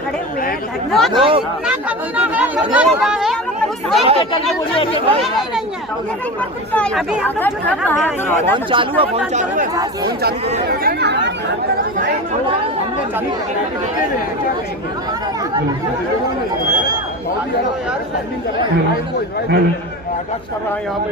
खड़े हुए हैं अभी फोन चालू है, फोन चालू है, फोन चालू अटैक कर रहा है यहाँ पे।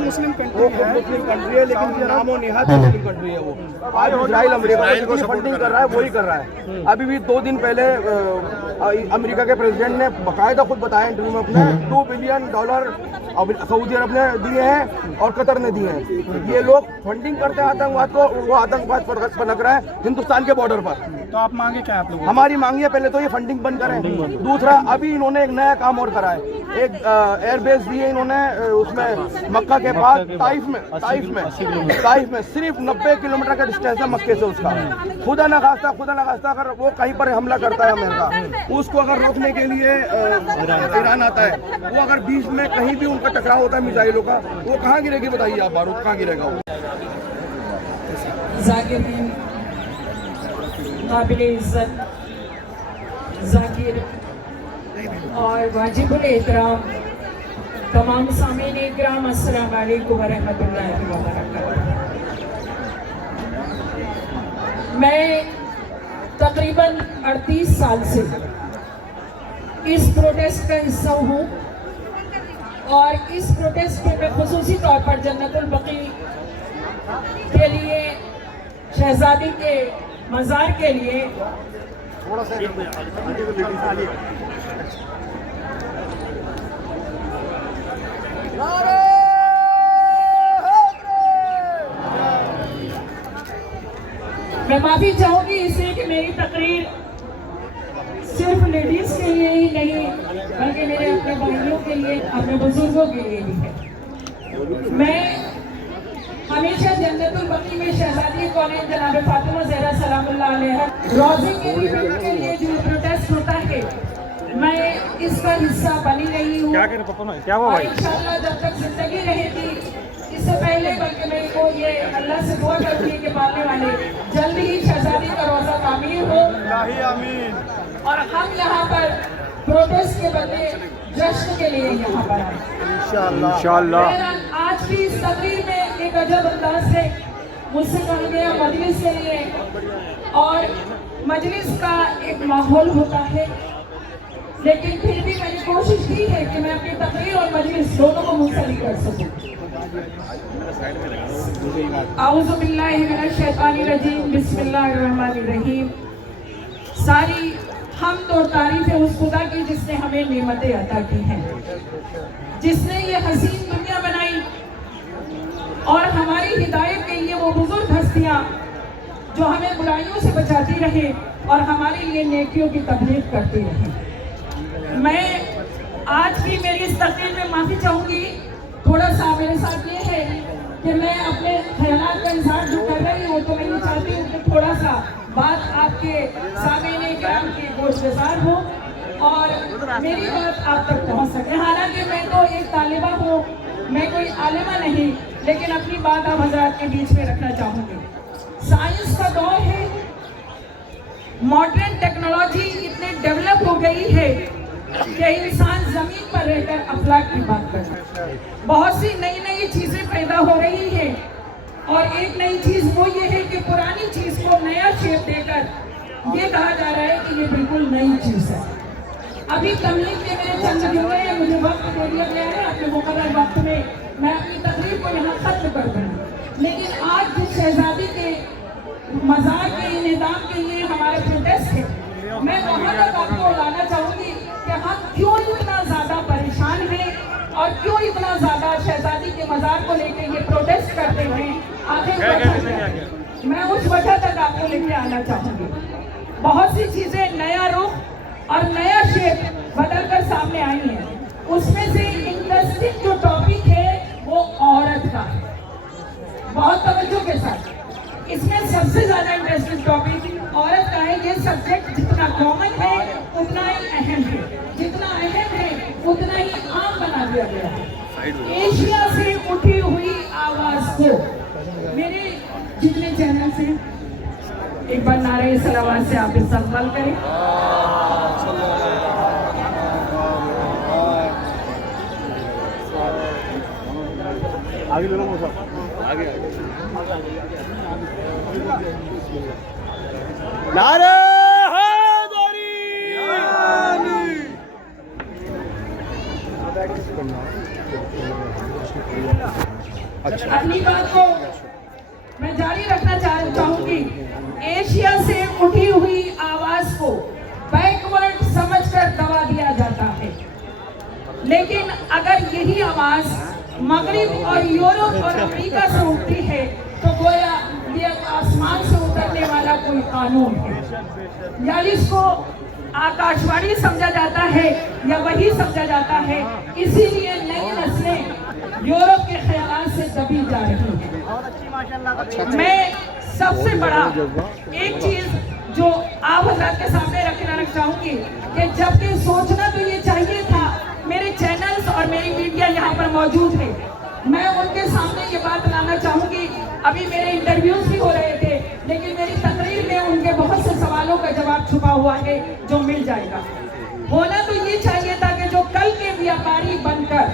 मुस्लिम कंट्री है, लेकिन नामो निहात मुस्लिम कंट्री है वो। आज इजराइल अमेरिका को फंडिंग कर रहा है, वही कर रहा है। अभी भी 2 दिन पहले अमेरिका के प्रेसिडेंट ने बाकायदा खुद बताया इंटरव्यू में अपने $2 बिलियन सऊदी अरब ने दिए हैं और कतर ने दिए हैं। ये लोग फंडिंग करते हैं आतंकवाद को, वो आतंकवाद पनप रहा है हिंदुस्तान के बॉर्डर पर। तो आप मांगे क्या आप लोग? हमारी मांग है पहले तो ये फंडिंग बंद करें। दूसरा, अभी इन्होंने एक नया काम और करा है, एक एयरबेस दी है इन्होंने उसमें मक्का के पास ताइफ में सिर्फ 90 किलोमीटर का डिस्टेंस है मक्के से। उसका खुदा न खास्ता अगर वो कहीं पर हमला करता है अमेरिका, उसको अगर रोकने के लिए ईरान आता है, वो अगर बीच में कहीं भी उनका टकराव होता है मिसाइलों का, वो कहाँ गिरेगी बताइए आप? बारूद कहाँ गिरेगा वो? ज़ाकिरीन, काबिल इज़्ज़त ज़ाकिर और वाजिबुल एहतराम तमाम सामीन इकराम, अस्सलाम वालेकुम व रहमतुल्लाहि व बरकातहू। मैं तकरीबन 38 साल से इस प्रोटेस्ट का हिस्सा हूँ और इस प्रोटेस्ट पे मैं खुसूसी तौर पर जन्नतुल बकी के लिए, शहजादी के मज़ार के लिए मैं माफी चाहूंगी इसलिए कि मेरी तकरीर सिर्फ लेडीज के लिए ही नहीं बल्कि मेरे अपने भाइयों के लिए, अपने बुजुर्गों के लिए भी है। मैं हमेशा जन्नतुल बकी में शहजादी कौनैन जनाब फातिमा ज़हरा सलामुल्लाह अलैहा रोज़े के लिए जो प्रोटेस्ट होता है, मैं इसका हिस्सा बनी रही हूँ। क्या हुआ भाई? इंशाअल्लाह जब तक जिंदगी रहेगी, इससे पहले बल्कि मेरे को ये अल्लाह से दुआ करती है कि मानने वाले जल्द ही शहजादी का रोज़ा तामीर हो। आमीन। और हम यहाँ पर प्रोटेस्ट के बदले जश्न के लिए यहाँ पर आए इंशाअल्लाह। आज की इस तकरीर में एक अजब अंदाज से मुझसे कहा गया मजलिस के लिए, और मजलिस का एक माहौल होता है, लेकिन फिर भी मैंने कोशिश की है कि मैं अपनी तकरीर और मजलिस दोनों को मुंसलिक कर सकूं। आऊज़ु बिल्लाहि मिनश शैतानिर रजीम, बिस्मिल्लाहिर रहमानिर रहीम। सारी हमद और तारीफ़ें उस खुदा की जिसने हमें नेमतें अता की हैं, जिसने ये हसीन दुनिया बनाई और हमारी हिदायत के लिए वो बुजुर्ग हस्तियाँ जो हमें बुराइयों से बचाती रहे और हमारे लिए नेकियों की तबलीग करती रहे। मैं आज भी मेरी इस तकरीर में माफ़ी चाहूँगी। थोड़ा सा मेरे साथ ये है कि मैं अपने ख्यालात का इजहार जो कर रही हूँ, तो मैं ये चाहती हूँ कि थोड़ा सा बात आपके सामने इकराम की गोशगुजार हो और मेरी बात आप तक पहुँच सके। हालांकि मैं तो एक तालिबा हूँ, मैं कोई आलिमा नहीं, लेकिन अपनी बात आप हज़रात के बीच में रखना चाहूँगी। साइंस का दौर है, मॉडर्न टेक्नोलॉजी इतनी डेवलप हो गई है कि इंसान जमीन पर रहकर अखलाक की बात करता है। बहुत सी नई नई चीजें पैदा हो रही हैं और एक नई चीज वो ये है कि पुरानी चीज को नया शेप देकर ये कहा जा रहा है कि ये बिल्कुल नई चीज है। अभी तमीज के मेरे चंद जुमले हैं, मुझे वक्त दे दिया गया है, अपने मुकर्रर वक्त में मैं अपनी तकरीर को यहाँ खत्म कर दूँगी। लेकिन आज जिस शहजादी के मज़ार के इंतजाम के लिए हमारे प्रोटेस्ट है, मैं वहाँ तक आपको बताना चाहूँगी कि हम क्यों इतना ज़्यादा परेशान हैं और क्यों इतना ज़्यादा शहजादी के मज़ार को लेकर ये प्रोटेस्ट करते हैं। आखिर मैं उस वजह तक आपको लेके आना चाहूँगी। बहुत सी चीज़ें नया रुख और नया शेप बदल कर सामने आई हैं। उसमें से इंटरेस्टिंग जो टॉपिक है वो औरत का है। बहुत तवज्जो के साथ, इसमें सबसे ज़्यादा इंटरेस्टिंग टॉपिक औरत का है। ये सब्जेक्ट जितना कॉमन है उतना ही अहम है, जितना अहम है उतना ही आम बना दिया गया है। एशिया से उठी हुई आवाज़ को मेरे जितने चैनल से एक बार नारे सलावत से आप इस्तकबाल करें। आगे लो ना आगे नारे हैदरी। अच्छा, अगली बात को मैं जारी रखना चाहूंगी। एशिया से उठी हुई आवाज को बैकवर्ड समझकर दबा दिया जाता है, लेकिन अगर यही आवाज मगरिब और यूरोप और अमेरिका से उठती है तो गोया ये आसमान से उतरने वाला कोई कानून है, या इसको आकाशवाणी समझा जाता है या वही समझा जाता है। इसीलिए नई नस्लें यूरोप के ख्याल से दबी जा रही हैं। मैं सबसे बड़ा एक चीज जो आप हज़रात के सामने रखना चाहूंगी कि जबकि सोचना तो ये चाहिए था, मेरे चैनल्स और मेरी मीडिया यहाँ पर मौजूद है, मैं उनके सामने ये बात लाना चाहूंगी। अभी मेरे इंटरव्यूज भी हो रहे थे, लेकिन मेरी तकरीर में उनके बहुत से सवालों का जवाब छुपा हुआ है जो मिल जाएगा। होना तो ये चाहिए था कि जो कल के व्यापारी बनकर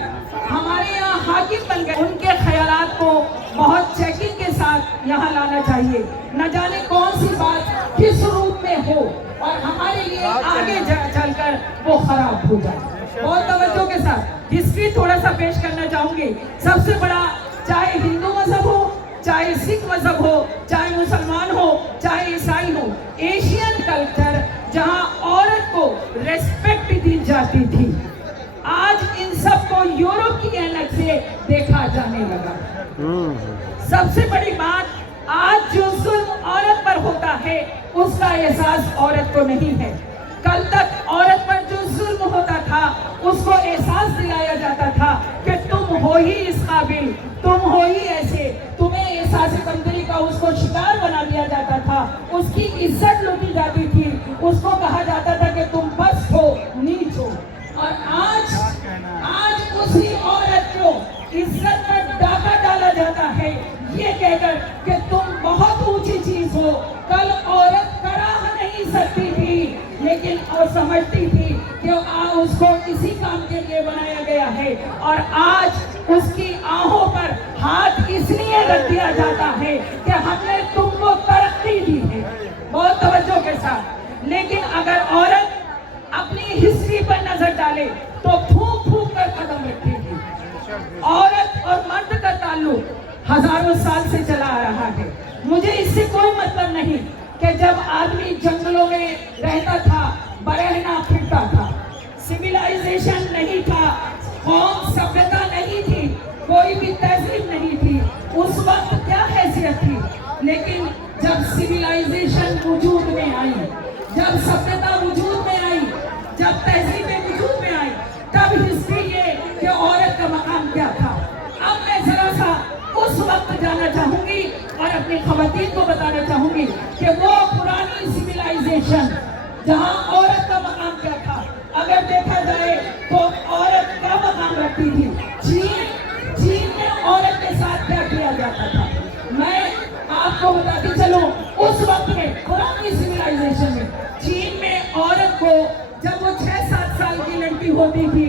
हमारे यहाँ हाकिम बन गए, उनके ख्यालात को बहुत चेकिंग के साथ यहाँ लाना चाहिए। न जाने कौन सी बात किस रूप में हो और हमारे लिए आगे चलकर वो खराब हो जाए। बहुत तवज्जो के साथ हिस्ट्री थोड़ा सा पेश करना चाहूंगी। सबसे बड़ा, चाहे हिंदू मजहब हो, चाहे सिख मजहब हो, चाहे मुसलमान हो, चाहे ईसाई हो, एशियन कल्चर जहां औरत को रेस्पेक्ट दी जाती थी, आज इन सबको यूरोप की ऐनक से देखा जाने लगा। सबसे बड़ी बात, आज जो जुल्म औरत पर होता है उसका एहसास औरत को नहीं है। कल तक औरत पर जो जुल्म होता था उसको एहसास दिलाया जाता था कि तुम हो ही इस काबिल, तुम हो ही ऐसे, तुम्हें एहसास कमजोरी का उसको शिकार बना दिया जाता था, उसकी इज्जत लूटी जाती थी, उसको कहा जाता था कि तुम बस हो, नीच हो। और आज उसी औरत को इज्जत पर डाका डाला जाता है ये कहकर कि तुम बहुत ऊंची चीज हो। कल औरत कराह नहीं सकती थी, लेकिन और समझती थी कि उसको इसी काम के लिए बनाया गया है, और आज उसकी आहों पर हाथ इसलिए रख दिया जाता है कि हमने तुमको तरक्की दी है। बहुत तवज्जो के साथ। लेकिन अगर औरत अपनी हिस्ट्री पर नजर डाले तो फूंक फूंक कर कदम रखेगी। औरत और मर्द का ताल्लुक हजारों साल से चला आ रहा है। मुझे इससे कोई मतलब नहीं कि जब आदमी जंगलों में रहता था, बरहना फिरता था, सिविलाइजेशन नहीं था, कौम सभ्यता नहीं थी, कोई भी तहजीब नहीं थी, उस वक्त क्या हैसियत थी। लेकिन जब सिविलाइजेशन वजूद में आई, जब सभ्यता वजूद में आई, जब तहजीबें वजूद में आई, तब हिस्ट्री ये कि औरत का मकाम क्या था। अब मैं जरा सा उस वक्त जाना चाहूंगी और अपनी खवातीन को बताना चाहूंगी कि वो पुरानी सिविलाइजेशन जहां औरत का मकाम क्या था। अगर देखा जाए तो औरत क्या मकाम रखती थी। चीन में औरत के साथ क्या किया जाता था, मैं आपको बताती चलूं। उस वक्त में पुरानी सिविलाइजेशन में चीन में औरत को जब वो 6-7 साल की लड़की होती थी,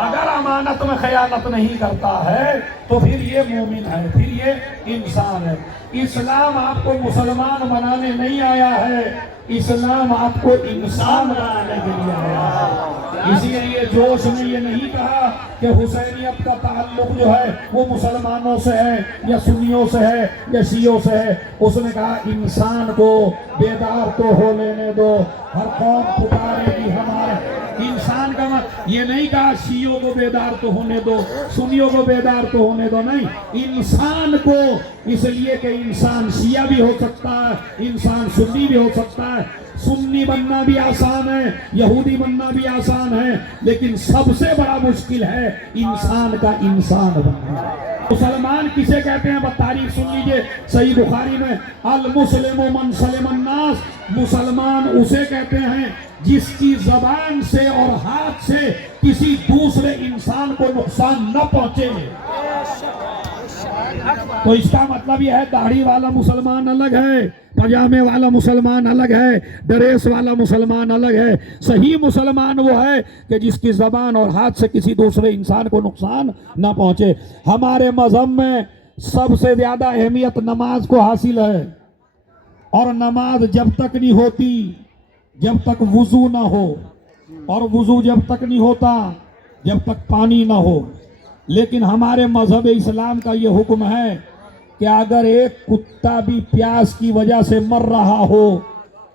अगर अमानत में खयानत नहीं करता है तो फिर ये मोमिन है, फिर ये इंसान है। इस्लाम आपको मुसलमान बनाने नहीं आया है, اسلام آپ کو انسان بنانے کے لیے آیا ہے۔ اسی لیے جوش نے یہ نہیں کہا کہ حسینیت کا تعلق جو ہے وہ مسلمانوں سے ہے یا سنیوں سے ہے یا شیعوں سے ہے، اس نے کہا انسان کو بیدار تو ہو لینے دو، ہر قوم پکارے گی ہمارے انسان کا یہ نہیں کہا شیعوں کو بیدار تو ہونے دو، سنیوں کو بیدار تو ہونے دو، نہیں، انسان کو، اس لیے کہ انسان شیعہ بھی ہو سکتا ہے، انسان سنی بھی ہو سکتا ہے، سنی بننا بھی آسان ہے، یہودی بننا بھی آسان ہے، لیکن سب سے بڑا مشکل ہے انسان کا انسان بننا۔ مسلمان کسے کہتے ہیں؟ تاریخ سن لیجئے، صحیح بخاری میں المسلم من سلم الناس، مسلمان اسے کہتے ہیں جس کی زبان سے اور ہاتھ سے کسی دوسرے انسان کو نقصان نہ پہنچے۔ تو اس کا مطلب یہ ہے داڑھی والا مسلمان الگ ہے، پاجامے والا مسلمان الگ ہے، ڈریس والا مسلمان الگ ہے۔ صحیح مسلمان وہ ہے کہ جس کی زبان اور ہاتھ سے کسی دوسرے انسان کو نقصان نہ پہنچے۔ ہمارے مذہب میں سب سے زیادہ اہمیت نماز کو حاصل ہے، اور نماز جب تک نہیں ہوتی جب تک وضو نہ ہو، اور وضو جب تک نہیں ہوتا جب تک پانی نہ ہو۔ لیکن ہمارے مذہب اسلام کا یہ حکم ہے کہ اگر ایک کتا بھی پیاس کی وجہ سے مر رہا ہو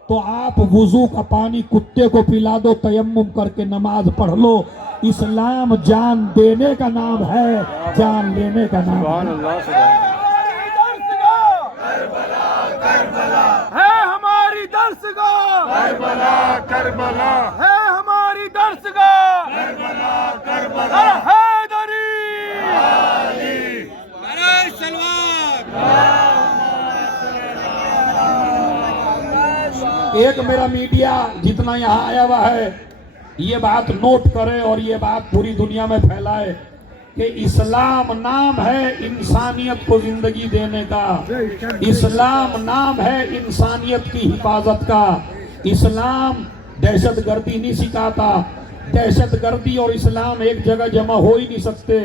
تو آپ وضو کا پانی کتے کو پلا دو، تیمم کر کے نماز پڑھ لو۔ اسلام جان دینے کا نام ہے، جان لینے کا نام ہے۔ ہے ہماری درسگاہ کربلا، کربلا ہے ہماری درسگاہ کربلا، کربلا حیدری علی نعرہ سلوات۔ ایک میرا میڈیا جتنا یہاں آیا ہوا ہے یہ بات نوٹ کرے اور یہ بات پوری دنیا میں پھیلائے کہ اسلام نام ہے انسانیت کو زندگی دینے کا، اسلام نام ہے انسانیت کی حفاظت کا۔ اسلام دہشت گردی نہیں سکھاتا، دہشت گردی اور اسلام ایک جگہ جمع ہو ہی نہیں سکتے۔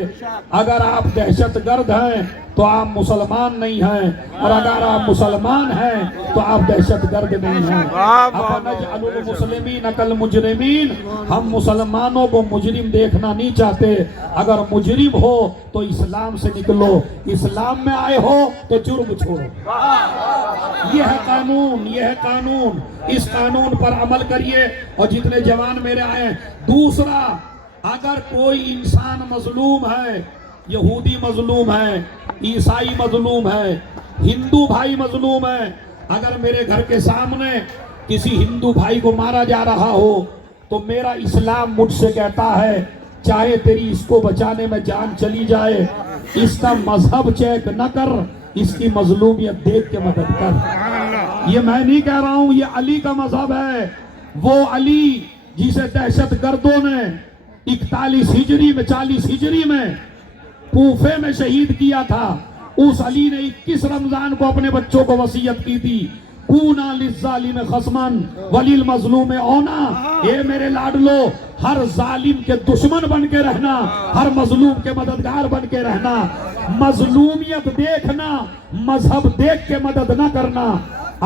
اگر آپ دہشت گرد ہیں تو آپ مسلمان نہیں ہیں، اور اگر آپ مسلمان ہیں تو آپ دہشت گرد نہیں ہیں۔ اَفَنَجْعَلُ الْمُسْلِمِينَ كَالْمُجْرِمِينَ، ہم مسلمانوں کو مجرم دیکھنا نہیں چاہتے۔ اگر مجرم ہو تو اسلام سے نکلو، اسلام میں آئے ہو تو جرم چھوڑو۔ یہ ہے قانون، یہ ہے قانون، اس قانون پر عمل کریے۔ اور جتنے جوان میرے آئے ہیں، دوسرا، اگر کوئی انسان مظلوم ہے، یہودی مظلوم ہے، عیسائی مظلوم ہے، ہندو بھائی مظلوم ہے، اگر میرے گھر کے سامنے کسی ہندو بھائی کو مارا جا رہا ہو تو میرا اسلام مجھ سے کہتا ہے چاہے تیری اس کو بچانے میں جان چلی جائے، اس کا مذہب چیک نہ کر، اس کی مظلومیت دیکھ کے مدد کر۔ یہ میں نہیں کہہ رہا ہوں، یہ علی کا مذہب ہے۔ وہ علی جسے دہشت گردوں نے 41 ہجری میں 40 ہجری میں کوفے میں شہید کیا تھا، اس علی نے 21 رمضان کو اپنے بچوں کو وصیت کی تھی، کونا للظالم خصمن وللمظلوم اونا، اے میرے لاڈلو، ہر ظالم کے دشمن بن کے رہنا، ہر مظلوم کے مددگار بن کے رہنا، مظلومیت دیکھنا، مذہب دیکھ کے مدد نہ کرنا۔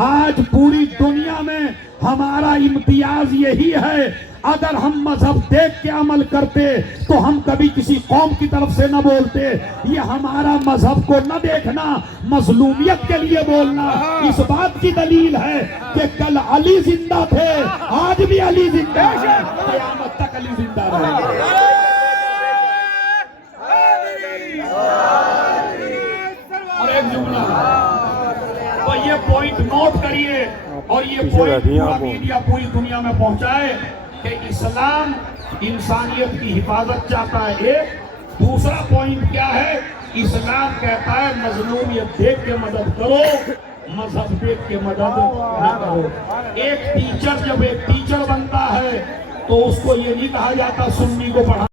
آج پوری دنیا میں ہمارا امتیاز یہی ہے، اگر ہم مذہب دیکھ کے عمل کرتے تو ہم کبھی کسی قوم کی طرف سے نہ بولتے۔ یہ ہمارا مذہب کو نہ دیکھنا، مظلومیت کے لیے بولنا، اس بات کی دلیل ہے کہ کل علی زندہ تھے، آج بھی علی زندہ ہے، قیامت تک علی زندہ رہے گا۔ اور ایک جملہ، تو یہ پوائنٹ نوٹ کریے اور یہ پوائنٹ پورا میڈیا پوری دنیا میں پہنچائے کہ اسلام انسانیت کی حفاظت چاہتا ہے۔ ایک دوسرا پوائنٹ کیا ہے؟ اسلام کہتا ہے مظلومیت دیکھ کے مدد کرو، مذہب دیکھ کے مدد نہ کرو۔ ایک ٹیچر جب ایک ٹیچر بنتا ہے تو اس کو یہ نہیں کہا جاتا سنی کو پڑھا